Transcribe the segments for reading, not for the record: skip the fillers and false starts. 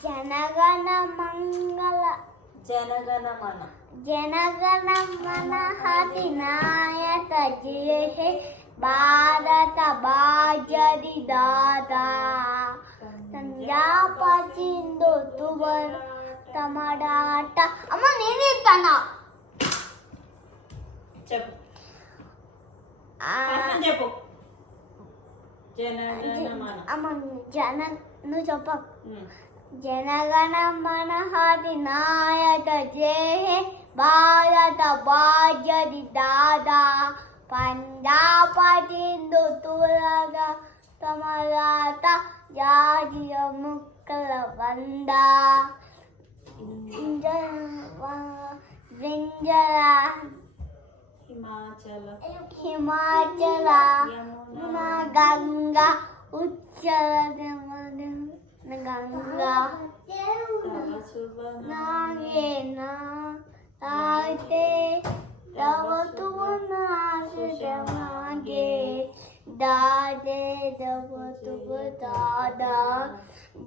జనగణ మంగళ జనగణమన జనగణ మన అధినాయక జయ హే భారత బాజరి దాదా సంజాప చిందు తువర్ తమడాట అమ్మ నేను చెప్తాను చెప్పు అసలు చెప్పు జనగణమన అమ్మ నువ్వు చెప్ప జనగణ మన అధినాయక జయ హే భారత బాజరి దాదా పంజాబ చిందు తురగ తమరాత జాజియ ముక్కల వంద హిమాచల హిమాచల గంగా ఉచ్చల గంగా నాగేనా తాగితే రవతునాగే దాదే రవతు దాదా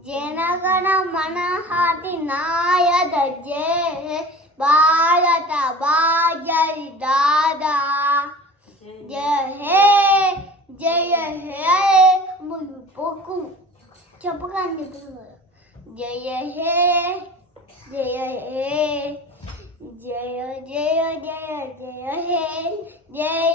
జనగణ మన అధినాయక జయ భారత బాజరి దాదా జయ హే పొక్కు చెప్పకండి జయ హే జయ హే జయ జయ జయ జయ హే జయ